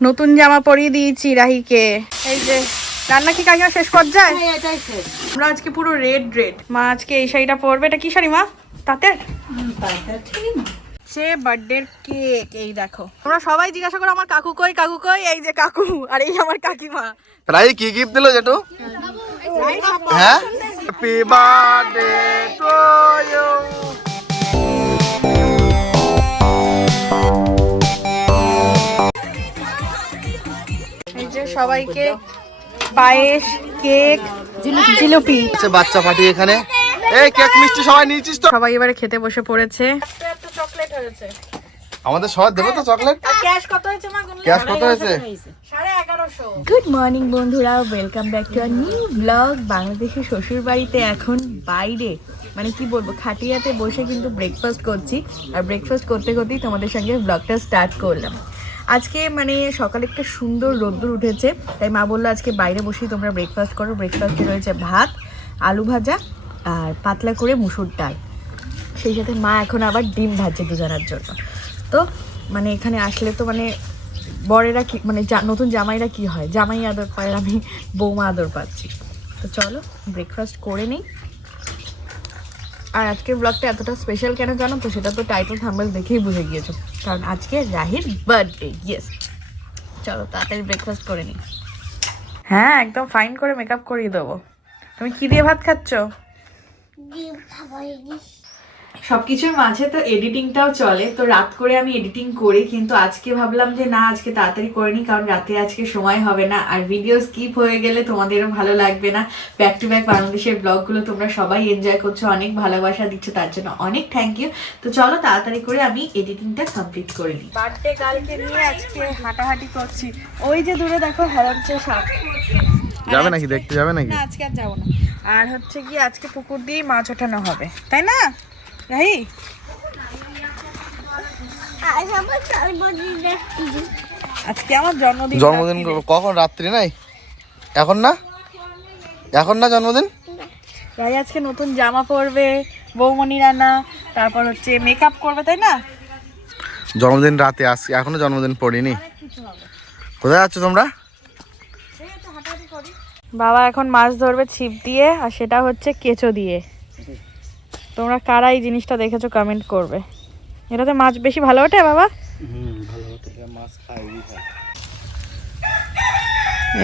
নতুন জামা পরিয়ে দিয়েছি রাহিকে। এই যে রান্না কি কাকিমা শেষ পর্যায়ে? শেষ। আমরা আজকে পুরো রেড রেড মা আজকে এই শাড়িটা পরবে। এটা কি শাড়ি মা? তাতে সে বার্থডে কেক এই দেখো। তোমরা সবাই জিজ্ঞাসা করো আমার কাকু কই কাকু কই? এই যে কাকু আর এই আমার কাকিমা। প্রায় কি গিফট দিল জেঠু? হ্যাঁ? হ্যাপি বার্থডে টু ইউ সবাইকে পায়েস কেক জিলিপি। আচ্ছা বাচ্চা পার্টি এখানে। এই কেক মিষ্টি সবাই নিয়েছিস তো? সবাই এবারে খেতে বসে পড়েছে। চকলেট হয়েছে আমাদের সবার দেবো তো চকলেট? ক্যাশ কত হয়েছে মা গুনলে? ক্যাশ কত হয়েছে? সাড়ে এগারোশো গুড মর্নিং বন্ধুরা। Welcome back to our new vlog বাংলাদেশের শ্বশুর বাড়িতে এখন বাইরে মানে কি বলব খাটিয়াতে বসে কিন্তু ব্রেকফাস্ট করছি। আর ব্রেকফাস্ট করতে করতেই তোমাদের সঙ্গে ব্লগটা স্টার্ট করলাম। আজকে মানে সকালে একটা সুন্দর রোদ্দুর উঠেছে, তাই মা বলল আজকে বাইরে বসেই তোমরা ব্রেকফাস্ট করো। ব্রেকফাস্টে রয়েছে ভাত, আলু ভাজা আর পাতলা করে মুসুর ডাল। সেই সাথে মা এখন আবার ডিম ভাজছে দুজনের জন্য। তো মানে এখানে আসলে তো মানে বরেরা কি মানে নতুন জামাইরা কি হয়? জামাই আদর পায়, আমি বৌমা আদর পাচ্ছি। তো চলো ব্রেকফাস্ট করে নিই। আর আজকের ব্লগটা এতটা স্পেশাল কেন জানো তো? সেটা তো টাইটেল থাম্বেল দেখেই বুঝে গিয়েছো। কারণ আজকে রাহির বার্থডে ইয়েস চলো তাড়াতাড়ি ব্রেকফাস্ট করে নিই হ্যাঁ একদম ফাইন করে মেকআপ করিয়ে দেবো। তুমি কি দিয়ে ভাত খাচ্ছ? সব কিছুর মাঝে তো এডিটিংটাও চলে। তো রাত করে আমি এডিটিং করি কিন্তু আজকে ভাবলাম যে না আজকে তাড়াতাড়ি করে নিই কারণ রাতে আজকে সময় হবে না। আর ভিডিও স্কিপ হয়ে গেলে তোমাদেরও ভালো লাগবে না। ব্যাক টু ব্যাক বাংলাদেশের ব্লগগুলো তোমরা সবাই এনজয় করছ অনেক ভালোবাসা দিচ্ছ তার জন্য অনেক থ্যাংক ইউ তো চলো তাড়াতাড়ি করে আমি এডিটিংটা কমপ্লিট করে নিই। বার্থডে গার্লকে নিয়ে আজকে হাঁটাহাঁটি করছি। ওই যে দূরে দেখো হেরাচ্ছে সাপ। যাবে নাকি? দেখতে যাবে নাকি? না আজকে আর যাব না। আর হচ্ছে কি আজকে পুকুর দিয়ে মাছ ওঠানো হবে। তাই না? রাহি? আজকে আমার জন্মদিন জন্মদিন কখন? রাত্রি নাই? এখন না? এখন না জন্মদিন? রাহি আজকে নতুন জামা পরবে বৌমণি রান্না তারপর হচ্ছে মেকআপ করবে তাই না? জন্মদিন রাতে আজকে এখনও জন্মদিন পড়িনি। কোথায় আছো তোমরা? বাবা এখন মাছ ধরবে ছিপ দিয়ে আর সেটা হচ্ছে কেঁচো দিয়ে। তোমরা কারা এই জিনিসটা দেখেছ কমেন্ট করবে। এটাতে মাছ বেশি ভালো ওঠে বাবা?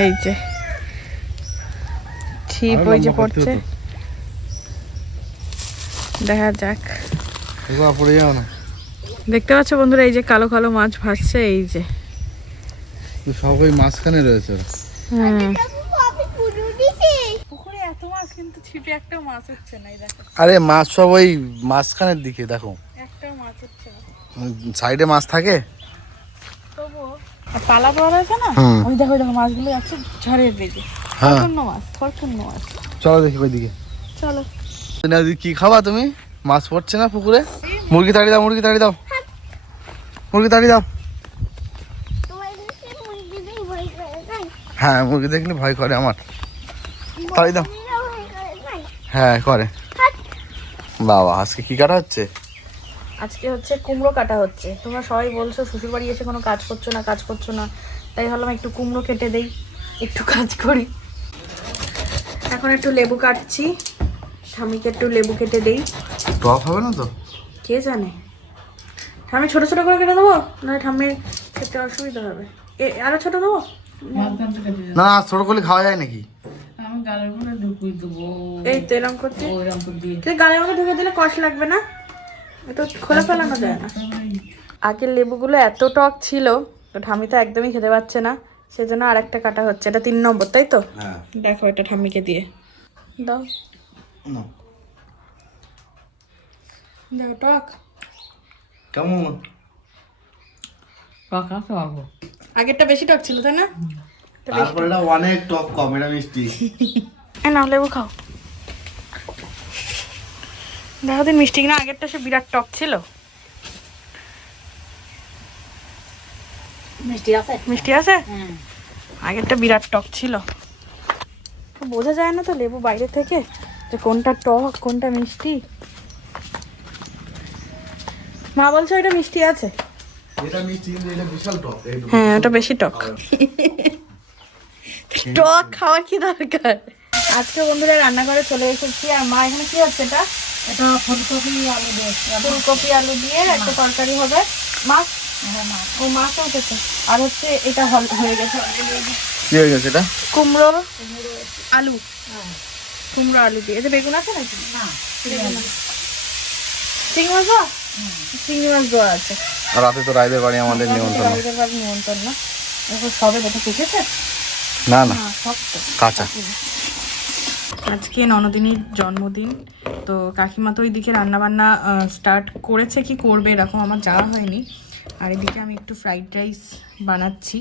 এই যে। ছিপ ওই যে পড়ছে। দেখা যাক। পড়ে যাও না। দেখতে পাচ্ছ বন্ধুরা এই যে কালো কালো মাছ ভাসছে এই যে। সব ওই মাঝখানে রয়েছে। হ্যাঁ পুকুরে এত মাছ কিন্তু ছিপে একটাও মাছ হচ্ছে না এই দেখো। আরে মাছ সব ওই মাঝখানের দিকে দেখো। একটাও মাছ হচ্ছে না। সাইডে মাছ থাকে? আর পালা দেওয়া রয়েছে না? ওই দেখো দেখো মাছগুলো যাচ্ছে ঝড়ের বেগে হ্যাঁ। মাছ চলো দেখি ওই দিকে চলো কি খাবা তুমি? মাছ পড়ছে না পুকুরে? মুরগি তাড়ি দাও মুরগি তাড়ি দাও। মুরগি তাড়ি দাও। হ্যাঁ মুরগি দেখলে ভয় করে আমার। তাড়ি দাও। হ্যাঁ করে। বাবা আজকে কি কাটা হচ্ছে? আজকে হচ্ছে কুমড়ো কাটা হচ্ছে। তোমরা সবাই বলছো শ্বশুর বাড়ি এসে কোনো কাজ করছ না কাজ করছ না। তাই ভাবলাম একটু কুমড়ো কেটে দেই একটু কাজ করি। এখন একটু লেবু কাটছি। স্বামীকে একটু লেবু কেটে দেই। টক হবে না তো? কে জানে? ঠাম্মি ছোট ছোট করে কেটে দেবো? না ঠাম্মির খেতে অসুবিধা হবে। এ আরও ছোট দেবো? না ছোট করলে খাওয়া যায় নাকি? গালের মধ্যে ঢুকিয়ে দেবো। এই তো এরকম করতে? ওইরকম করে দিয়ে। কিন্তু গালের মধ্যে ঢুকে দিলে কষ্ট লাগবে না? এত খোলা ফেলানো যায় না। আগের লেবুগুলো এত টক ছিল তো ঠাম্মি তো একদমই খেতে পারছে না। সেজন্য আর একটা কাটা হচ্ছে। এটা তিন নম্বর তাই তো? হ্যাঁ। দেখো এটা ঠাম্মিকে দিয়ে। দাও। না। দেখো টক। কেমন? আগেরটা বেশি টক ছিল তাই না? তারপরে এটা অনেক টক কম এটা মিষ্টি। নাও লেবু খাও। দেখো দিন মিষ্টি কিনা আগেরটা সে বিরাট টক ছিল। মিষ্টি আছে? মিষ্টি আছে? হ্যাঁ। আগেরটা বিরাট টক ছিল। বোঝা যায় না তো লেবু বাইরে থেকে যে কোনটা টক কোনটা মিষ্টি। মা বলছো এটা মিষ্টি আছে। এটা মিষ্টি এটা বিশাল টক হ্যাঁ ওটা বেশি টক টক খাওয়ার কি দরকার? আজকে বন্ধুরা রান্না করে চলে এসেছি আর মা এখানে কি হচ্ছে এটা? এটা ফুলকপি আলু দিয়ে। ফুলকপি আলু দিয়ে একটা তরকারি হবে। মাছ ও মাছ উঠেছে আর হচ্ছে এটা হল হয়ে গেছে। কি হয়ে গেছে এটা? কুমড়ো আলু। কুমড়ো আলু দিয়ে। এতে বেগুন আছে নাকি? না চিংড়ি মাছ? চিংড়ি মাছ দেওয়া? আছে। রাতে তো রাইদের বাড়ি আমাদের নিমন্ত্রণ। রাইদের বাড়ি নিমন্ত্রণ না। এখন সবে দেখে শিখেছে না না। হ্যাঁ কাঁচা। আজকে ননদিনীর জন্মদিন তো কাকিমা তো ওইদিকে রান্নাবান্না স্টার্ট করেছে কি করবে এরকম আমার যাওয়া হয়নি। আর এদিকে আমি একটু ফ্রাইড রাইস বানাচ্ছি।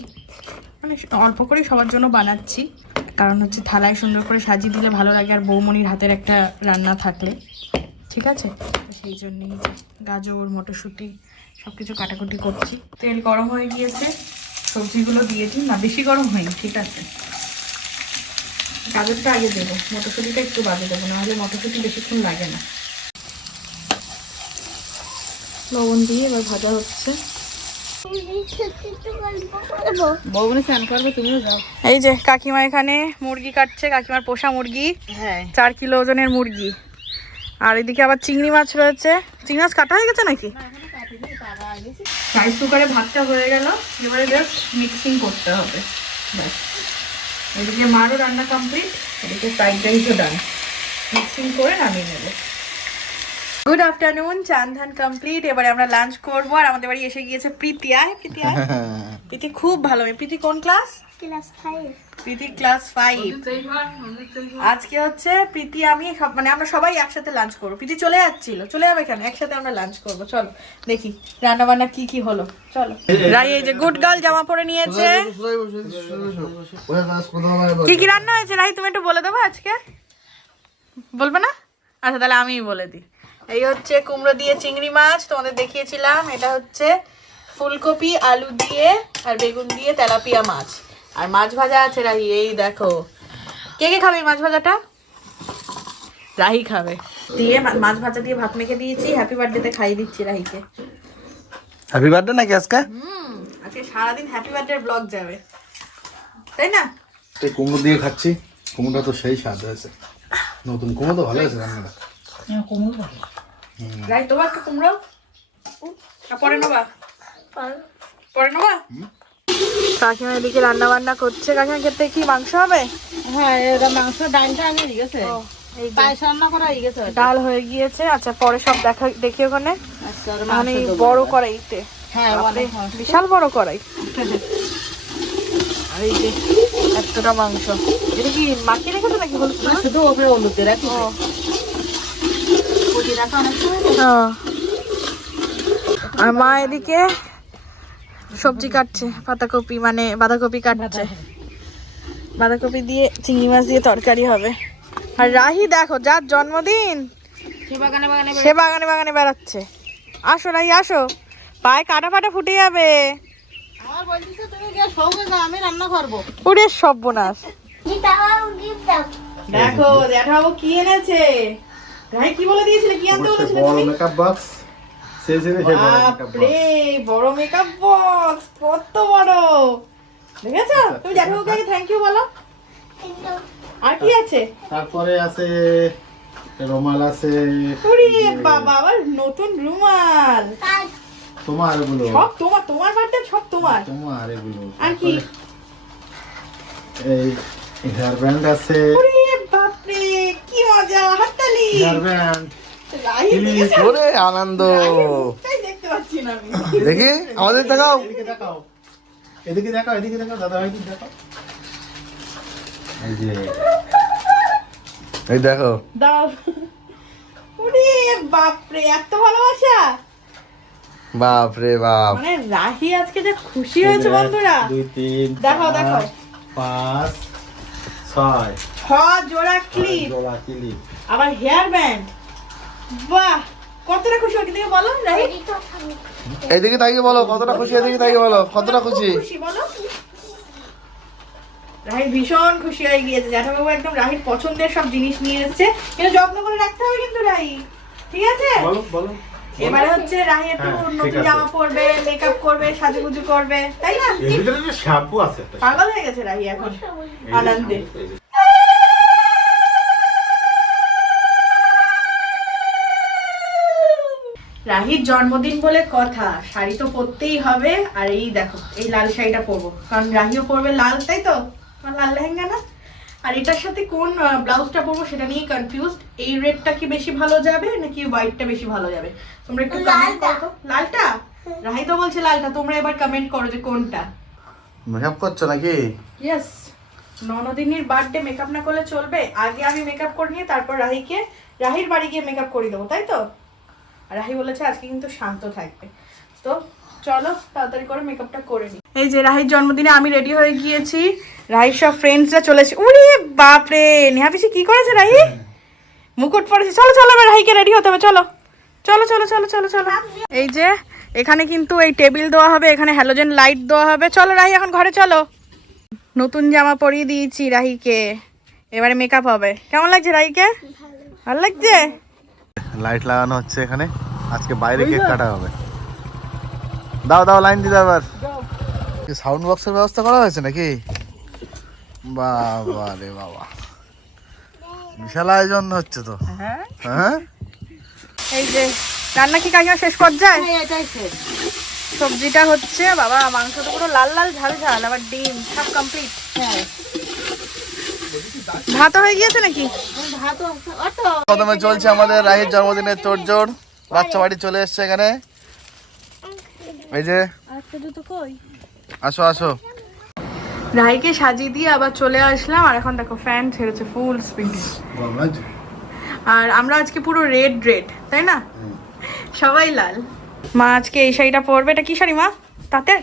মানে অল্প করেই সবার জন্য বানাচ্ছি। কারণ হচ্ছে থালায় সুন্দর করে সাজিয়ে দিলে ভালো লাগে আর বৌমনির হাতের একটা রান্না থাকলে। ঠিক আছে? সেই জন্যই গাজর মটরশুঁটি সব কিছু কাটাকুটি করছি। তেল গরম হয়ে গিয়েছে। সবজিগুলো দিয়ে দিই। না বেশি গরম হয়নি ঠিক আছে। গাজরটা আগে দেবো। মটরশুঁটিটা একটু বাজে দেবো নাহলে মটরশুঁটি বেশিক্ষণ লাগে না। লবণ দিয়ে এবার ভাজা হচ্ছে। এই যে কাকিমা এখানে মুরগি কাটছে কাকিমার পোষা মুরগি। হ্যাঁ। চার কিলো ওজনের মুরগি। আর এদিকে আবার চিংড়ি মাছ রয়েছে। চিংড়ি মাছ কাটা হয়ে গেছে নাকি? রাইস কুকারে ভাতটা হয়ে গেল। এবারে জাস্ট মিক্সিং করতে হবে। ব্যাস। এদিকে মারও রান্না কমপ্লিট এদিকে ফ্রাইড রাইসও ডান মিক্সিং করে নামিয়ে নেব। গুড আফটারনুন চান ধান কমপ্লিট এবারে আমরা লাঞ্চ করব আর আমাদের বাড়ি এসে গিয়েছে প্রীতি, আয়। প্রীতি খুব ভালো মেয়ে প্রীতি কোন ক্লাস প্রীতি ক্লাস ফাইভ আজকে হচ্ছে প্রীতি আমি সব- মানে আমরা সবাই একসাথে লাঞ্চ করব প্রীতি চলে যাচ্ছিল চলে যাবে কেন একসাথে আমরা লাঞ্চ করব চলো দেখি রান্না বান্না কি কি হলো চলো রাই এই যে গুড গার্ল জামা পরে নিয়েছে কি কি রান্না হয়েছে রাই তুমি একটু বলে দেবো আজকে বলবে না আচ্ছা তাহলে আমিই বলে দিই এই হচ্ছে কুমড়ো দিয়ে চিংড়ি মাছ তোমাদের দেখিয়েছিলাম এটা হচ্ছে ফুলকপি আলু দিয়ে আর বেগুন দিয়ে তেলাপিয়া মাছ। আর মাছ ভাজা আছে রাহি এই দেখো। কে কে খাবে মাছ ভাজাটা? রাহি খাবে। দিয়ে মাছ ভাজা দিয়ে ভাত মেখে দিয়েছি হ্যাপি বার্থডেতে খাইয়ে দিচ্ছি রাহিকে। হ্যাপি বার্থডে নাকি আজকে? হুম আজকে সারাদিন হ্যাপি বার্থডে ব্লগ যাবে। তাই না? এই কুমড়ো দিয়ে খাচ্ছি কুমড়োটা তো সেই স্বাদ হয়েছে। নতুন কুমড়ো তো ভালো হয়েছে রান্নাটা। কোমল ভালো। রাই তোমার কুমড়ো? পরে নেবা। পরে নেবা? কাকিমা এদিকে রান্না বান্না করছে। কাকিমা ক্ষেত্রে কি মাংস হবে? হ্যাঁ এটা মাংস ডালটা আগে হয়ে গেছে এই যে। পায়েস রান্না করা হয়ে গেছে ডাল হয়ে গিয়েছে। আচ্ছা পরে সব দেখা দেখি ওখানে। আচ্ছা মানে বড় কড়াইতে। হ্যাঁ। বিশাল বড় কড়াই। আর এই যে এতটা মাংস। এটা কি মাখিয়ে রেখেছো নাকি হলুদ শুধু ওপরে হলুদ দিয়ে রাখি রাখা অনেক সময় আর মা এদিকে সবজি কাটছে পাতাকপি মানে বাঁধাকপি কাটছে। বাঁধাকপি দিয়ে চিংড়ি মাছ দিয়ে তরকারি হবে। আর রাহি দেখো যার জন্মদিন! সে বাগানে বাগানে সে বাগানে বাগানে বেড়াচ্ছে। আসো রাহি আসো। পায়ে কাটা ফাটা ফুটে যাবে দেখো দেখাবো কি এনেছে? রাহি কি বলে দিয়েছিলে? কি আনতে বলেছিলে? তুমি মেকআপ বক্স সেই সেই সেই বড় মেকআপ বাপরে বড় মেকআপ বক্স কত বড়। দেখেছ? তুমি জ্যাঠাবুকে আগে থ্যাংক ইউ বলো। আর কি আছে? তারপরে আছে রুমাল আছে। ওরে বাবা আবার নতুন রুমাল। তোমার এগুলো। সব তোমার তোমার বার্থডে সব তোমার। তোমার এগুলো। আর কি? এই হেয়ার ব্যান্ড আছে। ওরে বাপরে কি মজা হাততালি। Hair band? ওরে আনন্দ রাহির মুখটাই দেখতে পাচ্ছি না আমি দেখি আমাদের দেখাও। এদিকে দেখাও এদিকে দেখাও দাদা ভাই দেখাও। এই দেখো। দাও। ওরে বাপরে এত ভালোবাসা। বাপ রে বাপ। মানে রাহি আজকে যে খুশি হয়েছে বন্ধুরা। দুই তিন দেখাও, চার, দেখাও। পাঁচ ছয়। ছ জোড়া ক্লিপ জোড়া ক্লিপ আবার হেয়ার ব্যান্ড বাহ কতটা খুশি ওকে থেকে বলো রাহি? তাকিয়ে বলো কতটা খুশি এদিকে তাকিয়ে বলো কতটা খুশি? খুব বলো। রাহি ভীষণ খুশি হয়ে গিয়েছে জ্যাঠাবাবু একদম রাহির পছন্দের সব জিনিস নিয়ে এসেছে। কিন্তু যত্ন করে রাখতে হবে কিন্তু রাহি ঠিক আছে? বলো বলো। এবারে হচ্ছে রাহি একটু হ্যাঁ, নতুন জামা পরবে মেকআপ করবে সাজুগুজু করবে তাই না? পাগল হয়ে গেছে রাহি এখন আনন্দে। রাহির জন্মদিন বলে কথা শাড়ি তো পরতেই হবে। আর এই দেখো এই লাল শাড়িটা পরবো। কারণ রাহিও পরবে লাল তাই তো? আমার লাল লেহেঙ্গা না? আর এটার সাথে কোন ব্লাউজটা পরবো সেটা নিয়ে কনফিউজড এই রেডটা কি বেশি ভালো যাবে নাকি হোয়াইটটা বেশি ভালো যাবে? তোমরা একটু কমেন্ট করো তো। লালটা? রাহি তো বলছে লালটা তোমরা এবার কমেন্ট করো যে কোনটা। মেকআপ করছ নাকি? ইয়েস ননদিনীর বার্থডে মেকআপ না করলে চলবে। আগে আমি মেকআপ করে নিয়ে তারপর রাহিকে রাহির বাড়ি গিয়ে মেকআপ করে দেবো তাই তো? রাহি বলেছে আজকে কিন্তু শান্ত থাকবে। তো চলো, তাড়াতাড়ি করে মেকআপটা করে নিই এই যে রাহির জন্মদিনে আমি রেডি হয়ে গিয়েছি। রাহির সব ফ্রেন্ডসরা চলেছে। উরে বাপরে, নেহা পিসি কি করেছে রাহি? মুকুট পরেছে। চলো চলো, এবার রাহিকে রেডি হতে হবে। চলো চলো চলো চলো চলো চলো। এই যে, এখানে কিন্তু এই টেবিল দেওয়া হবে, এখানে হ্যালোজেন লাইট দেওয়া হবে। চলো, রাহি, এখন ঘরে চলো। নতুন জামা পরিয়ে দিয়েছি রাহিকে। এবারে মেকআপ হবে। কেমন লাগছে রাহিকে? ভালো লাগছে? লাইট লাগানো হচ্ছে এখানে। আজকে বাইরে কেক কাটা হবে। দাও দাও লাইন দিতে আবার সাউন্ড বক্সের ব্যবস্থা করা হয়েছে নাকি? বাবা রে বাবা। বিশাল আয়োজন হচ্ছে তো। হ্যাঁ? এই যে রান্না কি কাকিমা শেষ পর্যায়ে? হ্যাঁ, এটাই শেষ। সবজিটা হচ্ছে বাবা মাংস তো পুরো লাল লাল ঝাল ঝাল আবার ডিম সব কমপ্লিট হ্যাঁ। ভাত হয়ে গিয়েছে নাকি? প্রথমে চলছে আমাদের রাহির জন্মদিনের তোড়জোড়। বাচ্চা বাড়ি চলে এসছে এখানে। এই যে আসো আসো। রাহিকে সাজিয়ে দিয়ে আবার চলে আসলাম আর এখন দেখো ফ্যান ছেড়েছে ফুল স্পিডে আর আমরা আজকে পুরো রেড রেড তাই না? সবাই লাল। মা আজকে এই শাড়িটা পরবে। এটা কি শাড়ি মা? তাঁতের?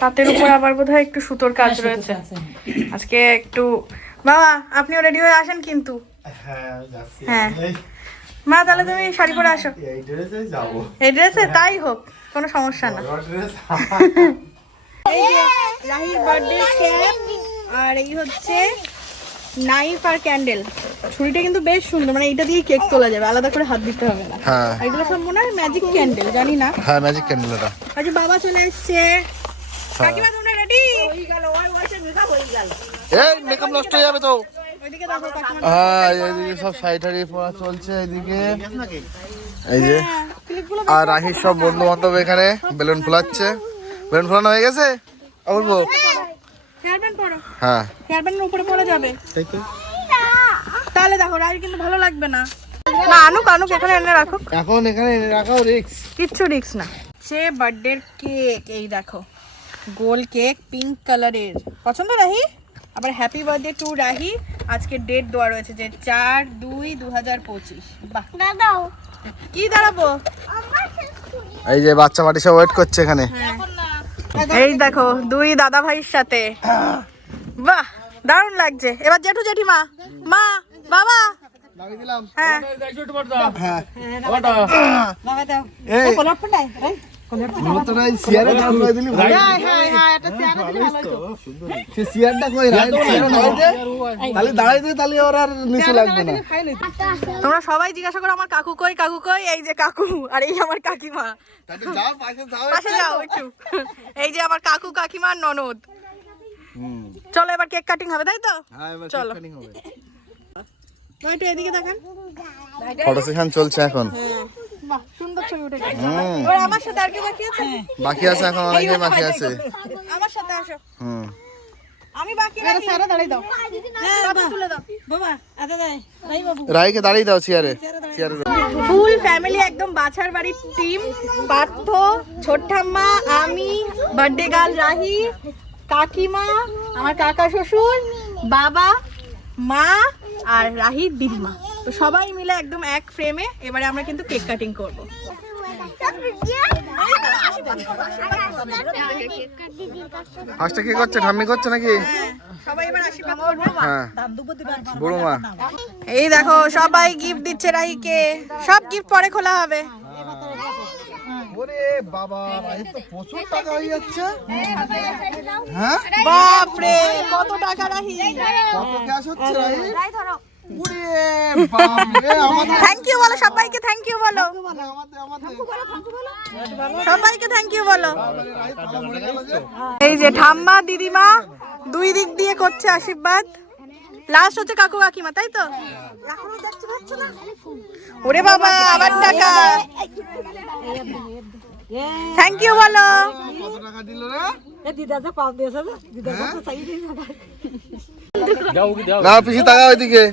তাঁতের উপর আবার বোধহয় একটু সুতোর কাজ রয়েছে। আজকে একটু বাবা আপনিও রেডি হয়ে আসেন কিন্তু? হ্যাঁ হ্যাঁ। মা তাহলে তুমি শাড়ি পরে আসো। এই ড্রেসে যাব। এই ড্রেসে? তাই হোক কোনো সমস্যা না। এই যে রাহির বার্থডে কেক আর এই হচ্ছে নাইফ আর ক্যান্ডেল ছুরিটা কিন্তু বেশ সুন্দর মানে এটা দিয়ে কেক তোলা যাবে আলাদা করে হাত দিতে হবে না। হ্যাঁ। এগুলো সব মনে হয় ম্যাজিক ক্যান্ডেল জানি না। হ্যাঁ ম্যাজিক ক্যান্ডেল এটা। আজ বাবা চলে এসছে। কাকিমা তোমরা রেডি এই মেকআপ নষ্ট হয়ে যাবে তো। ওইদিকে দেখো কাকিমা। হ্যাঁ এইদিকে সব পরা চলছে এইদিকে এই যে আর রাহির সব বন্ধু বান্ধব এখানে বেলুন ফোলাচ্ছে। বেলুন ফোলানো হয়ে গেছে? হ্যাঁ। উপরে যাবে। তাহলে দেখো রাহির কিন্তু ভালো লাগবে না। না আনুক আনুক এখানে এনে রাখো এখন এখানে রাখাও রিক্স কিচ্ছু রিক্স না। সে বার্থডের কেক এই দেখো। গোল কেক পিঙ্ক কালারের পছন্দ রাহি? আবার হ্যাপি বার্থডে টু রাহি। আজকে ডেট দেওয়া রয়েছে যে চার দুই দু হাজার পঁচিশ। বাহ। কি দাঁড়াবো? এই যে বাচ্চা বাড়ি সব ওয়েট করছে এখানে। এই দেখো দুই দাদা ভাইয়ের সাথে। বাহ দারুণ লাগছে। এবার জেঠু জেঠিমা। মা বাবা। হ্যাঁ। হ্যাঁ হ্যাঁ তোমরা সবাই জিজ্ঞাসা করো আমার কাকু কই? কাকু কই? এই যে কাকু আর এই আমার কাকিমা। যাও পাশে যাও একটু। এই যে আমার কাকু কাকিমা ননদ। চলো এবার কেক কাটিং হবে তাই তো? হ্যাঁ চলো। একটু এদিকে দেখেন। ফটো সেশন চলছে এখন। সুন্দর ছবি উঠেছে হুম। এবার আমার সাথে আর কি বাকি আছে? বাকি আছে এখন অনেকে বাকি আছে। আমার সাথে আসো। হুম। আমি বাকি রাখি। স্যারে দাঁড়াই দাও। বাবা। তুলে দাও বাবা দাই রাই বাবু। রাইকে দাঁড়িয়ে দাও চেয়ারে। চেয়ারে ফুল ফ্যামিলি একদম বাছার বাড়ির টিম। পার্থ ছোট আমি বার্থডে গার্ল রাহি কাকিমা আমার কাকা শ্বশুর বাবা মা আর রাহির দিদিমা। তো সবাই মিলে একদম এক ফ্রেমে এবারে আমরা কিন্তু কেক কাটিং করব। ফার্স্টে কি করছে? ঠাম্মি করছে নাকি? সবাই করব। হ্যাঁ। মা এই দেখো সবাই গিফট দিচ্ছে রাহিকে সব গিফট পরে খোলা হবে। ওরে বাবা তো প্রচুর টাকা হয়ে যাচ্ছে। হ্যাঁ? বাপ রে কত টাকা রাহি? কত ক্যাশ হচ্ছে রাহি? থ্যাংক ইউ বলো, সবাইকে থ্যাংক ইউ বলো। সবাইকে থ্যাংক ইউ বলো। এই যে ঠাম্মা, দিদিমা, দুই দিক দিয়ে করছে আশীর্বাদ। লাস্ট হচ্ছে কাকু কাকিমা, তাই তো? ওরে বাবা, আবার টাকা। থ্যাংক ইউ বলো। না। পিসি তাকা ওইদিকে।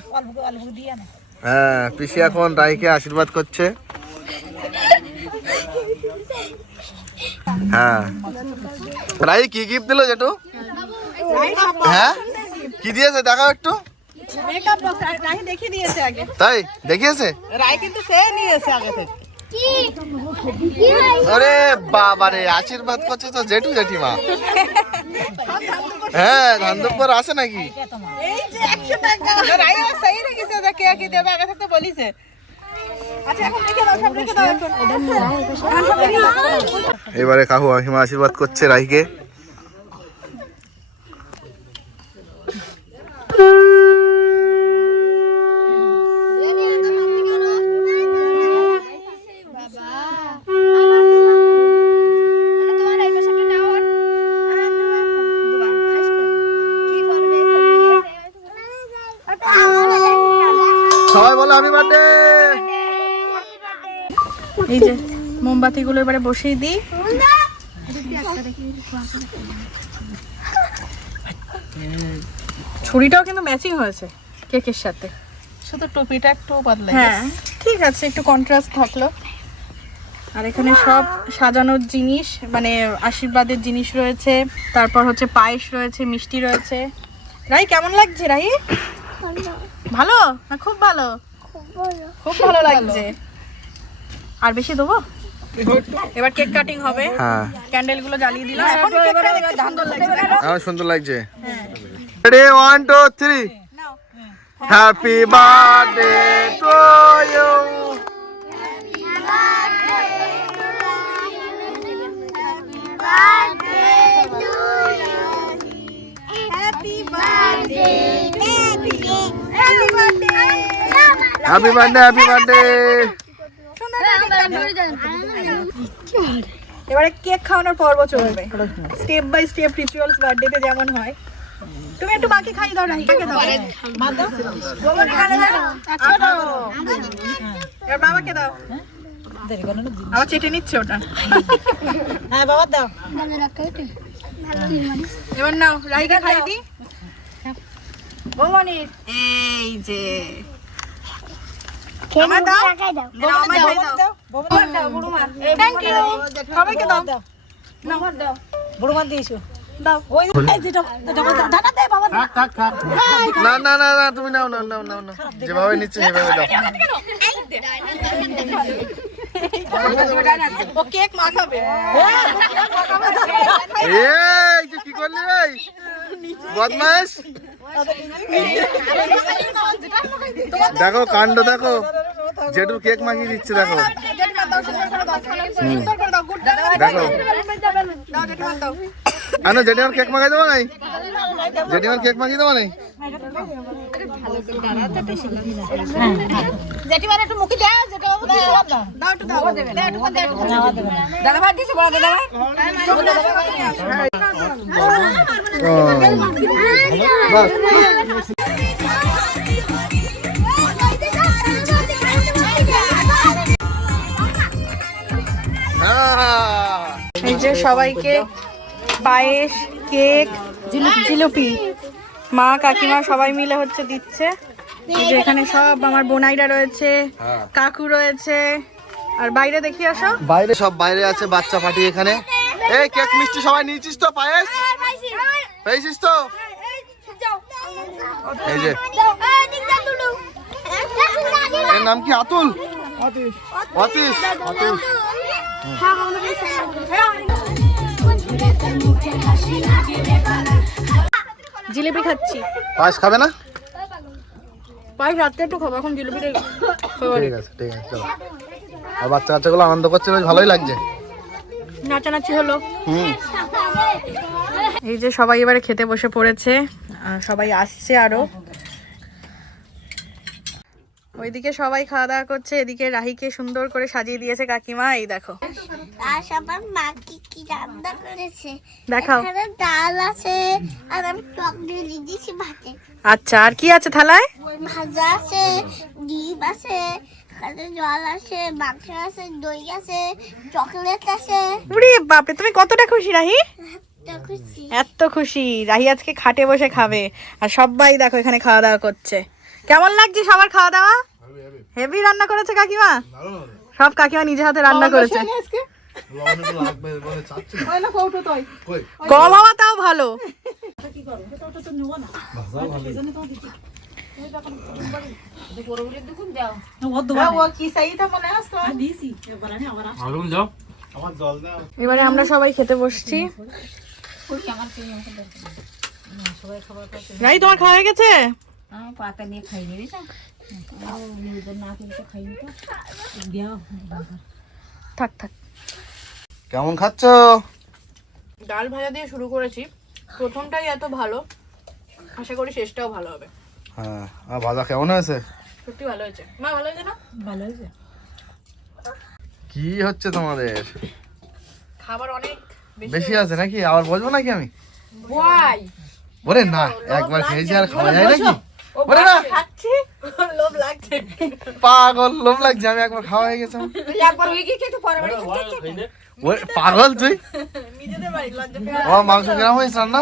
হ্যাঁ পিসি এখন রাইকে আশীর্বাদ করছে। হ্যাঁ। রাই কি গিফট দিল জেঠু? হ্যাঁ? কি দিয়েছে? দেখাও একটু। তাই দেখিয়েছে? রায় কিন্তু সে নিয়েছে আগে থেকে। আরে বাবা রে আশীর্বাদ করছে তো জেঠু জেঠিমা। হ্যাঁ ধান্দুপুর আছে নাকি? রায় আমার সেই রেখেছে যে কে কি দেবে আগে থেকে বলিছে আচ্ছা এখন রেখে দাও সব রেখে দাও এখন এবারে কাকু কাকিমা আশীর্বাদ করছে রাইকে সবাই বলো হ্যাপি বার্থডে এই যে মোমবাতিগুলো এবারে বসিয়ে দিই। ছুরিটাও কিন্তু ম্যাচিং হয়েছে কেকের সাথে। শুধু টুপিটা একটু বদলে হ্যাঁ ঠিক আছে একটু কন্ট্রাস্ট থাকল। আর এখানে সব সাজানোর জিনিস মানে আশীর্বাদের জিনিস রয়েছে তারপর হচ্ছে পায়েস রয়েছে মিষ্টি রয়েছে। রাই কেমন লাগছে রাই? ভালো। না খুব ভালো। খুব ভালো লাগছে। আর বেশি দেবো? এবার কেক কাটিং হবে। হ্যাঁ। ক্যান্ডেলগুলো জ্বালিয়ে দিলাম। এখন কেকটা দেখতে সুন্দর লাগছে। সুন্দর লাগছে। Ready one two three happy birthday to you happy birthday happy birthday এবারে কেক খাওয়ানোর পর্ব চলবে। স্টেপ বাই স্টেপ রিচুয়ালস বার্থডেতে যেমন হয়। তুমি একটু বাকি খাই দাও দাও। মা দাও। দাও। এবার বাবাকে দাও। আবার চেটে নিচ্ছে ওটা। হ্যাঁ বাবা দাও। এবার নাও খাই দি। বৌমনির এই যে। আমার দাও। আমার দাও। দাও। থ্যাংক ইউ সবাইকে দাও। দাও। দাও। থাক না না না না তুমি নাও নাও নাও যেভাবে নিচ্ছে সেভাবে দাও। ও কেক মাখাবে। এই তুই কি করলি ভাই বদমাস দেখো কাণ্ড দেখো। জেঠু কেক মাখিয়ে দিচ্ছে দেখো। দেখো আনো জেঠিমার কেক মাখাই দেবো নাই? জেঠিমার কেক মাখিয়ে দেবো নাই? জেঠিমার এই যে সবাইকে পায়েস কেক জিলিপি। মা কাকিমা সবাই মিলে হচ্ছে দিচ্ছে। এই যে এখানে সব আমার বোনাইরা রয়েছে কাকু রয়েছে আর বাইরে দেখি আসো। বাইরে সব বাইরে আছে বাচ্চা পার্টি এখানে। এই কেক মিষ্টি সবাই নিয়েছিস তো পায়েস? পেয়েছিস তো? এই যে। এর নাম কি? আতুল? অতীশ অতীশ জিলিপি খাচ্ছি। পায়েস খাবে না? পায়েস রাত্রে একটু খাব এখন জিলিপিটা ঠিক আছে ঠিক আছে চলো। আর বাচ্চা কাচ্চাগুলো আনন্দ করছে বেশ ভালোই লাগছে। নাচানাচি হলো। হুম। এই যে সবাই এবারে খেতে বসে পড়েছে সবাই আসছে আরও। ওইদিকে সবাই খাওয়া দাওয়া করছে এদিকে রাহিকে সুন্দর করে সাজিয়ে দিয়েছে কাকিমা এই দেখো। আর সবার মা কি কি রান্না করেছে? দেখাও। এখানে ডাল আছে আর আমি টক দিয়ে দিয়ে দিয়েছি ভাতে। আচ্ছা আর কি আছে থালায়? ভাজা আছে ডিম আছে এখানে জল আছে মাংস আছে দই আছে চকলেট আছে। উরে বাপরে তুমি কতটা খুশি রাহি? এত খুশি। রাহি আজকে খাটে বসে খাবে আর সবাই দেখো এখানে খাওয়া দাওয়া করছে। কেমন লাগছে সবার খাওয়া দাওয়া? হেভি রান্না করেছে কাকিমা? সব কাকিমা নিজে হাতে রান্না করেছে। আজকে? ওই না কৌটো তোই কম হওয়া তাও ভালো। মনে এবারে আমরা সবাই খেতে বসছি। রাই তোমার খাওয়া হয়ে গেছে? থাক থাক। কেমন খাচ্ছ? ডাল ভাজা দিয়ে শুরু করেছি। প্রথমটাই এত ভালো। আশা করি শেষটাও ভালো হবে। হ্যাঁ আর ভাজা কেমন হয়েছে? সত্যি ভালো হয়েছে। মা ভালো হয়েছে না? ভালো হয়েছে। কি হচ্ছে তোমাদের? খাবার অনেক বেশি আছে নাকি? আবার বলব নাকি আমি? ওরে না একবার খেয়েছি আর খাওয়া যায় নাকি? পাগল লোভ লাগছে আমি একবার খাওয়া হয়ে গেছে। হয়ে পাগল তুই। মাংস কেমন হয়েছে রান্না?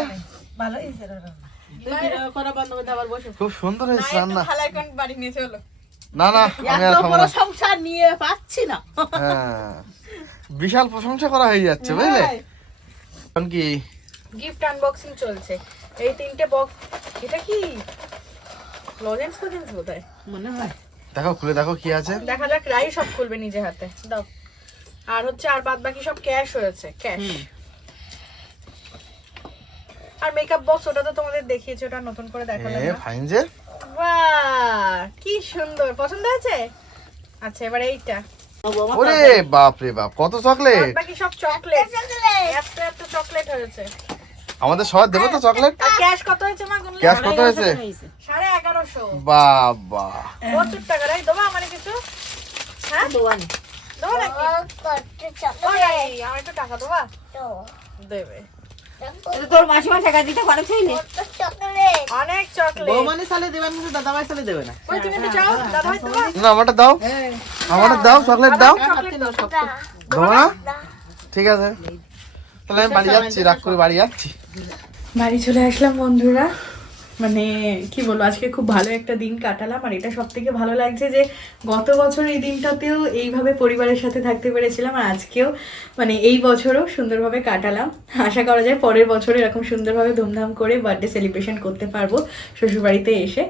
করা বন্ধ করে আবার বসে। খুব সুন্দর হয়েছে রান্না। না না আমি আর খাব না। সংসার নিয়ে পাচ্ছি না। হ্যাঁ। বিশাল প্রশংসা করা হয়ে যাচ্ছে বুঝলে? এখন কি? গিফট আনবক্সিং চলছে। এই তিনটে বক্স এটা কি? লজেন্স ফজেন্স বোধ হয় মনে হয়। দেখো খুলে দেখো কি আছে। দেখা যাক রাই সব খুলবে নিজে হাতে। দাও। আর হচ্ছে আর বাদ বাকি সব ক্যাশ হয়েছে ক্যাশ। আর মেকআপ বক্স ওটা তো তোমাদের দেখিয়েছি ওটা নতুন করে দেখালাম এ ফাইন যে। বাহ কি সুন্দর। পছন্দ হয়েছে? আচ্ছা এবার এইটা। ওরে বাপ রে বাপ কত চকলেট বাকি সব চকলেট এত এত চকলেট হয়েছে। আমাদের সবার দেবে তো চকলেট ক্যাশ কত হয়েছে মা? গুনলে? ক্যাশ কত হয়েছে। সাড়ে এগারোশো বাবা। প্রচুর টাকা রাই দেবো আমার কিছু? হ্যাঁ? দেবো নাকি? কত ও রাই, আমার একটু টাকা দেবা? দেবে। তোর মাসিমা টাকা দিতে পারে চাইলে অনেক চকলেট। বৌমানি সালে দেবেন কিন্তু দাদাভাই সালে দেবে না। ওই তুমি চাও? দাদা ভাই না আমারটা দাও। আমারটা দাও চকলেট দাও। দাও। না ঠিক আছে। তাহলে আমি বাড়ি যাচ্ছি রাগ করে বাড়ি যাচ্ছি। বাড়ি চলে আসলাম বন্ধুরা। মানে কি বলব, আজকে খুব ভালো একটা দিন কাটালাম। আর এটা সব থেকে ভালো লাগছে যে, গত বছর এই দিনটাতেও এইভাবে পরিবারের সাথে থাকতে পেরেছিলাম। আর আজকেও মানে এই বছরও সুন্দরভাবে কাটালাম। আশা করা যায় পরের বছর এরকম সুন্দরভাবে ধুমধাম করে বার্থডে সেলিব্রেশন করতে পারব শ্বশুরবাড়িতে এসে।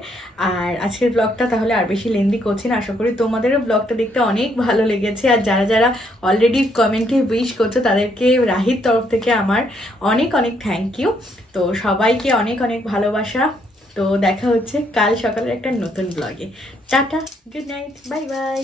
আর আজকের ব্লগটা তাহলে আর বেশি লেন্দি করছি না। আশা করি তোমাদেরও ব্লগটা দেখতে অনেক ভালো লেগেছে। আর যারা যারা অলরেডি কমেন্টে উইশ করছ, তাদেরকে রাহির তরফ থেকে আমার অনেক অনেক থ্যাংক ইউ তো সবাইকে অনেক অনেক ভালোবাসা। তো দেখা হচ্ছে কাল সকালের একটা নতুন ব্লগে tata good night bye bye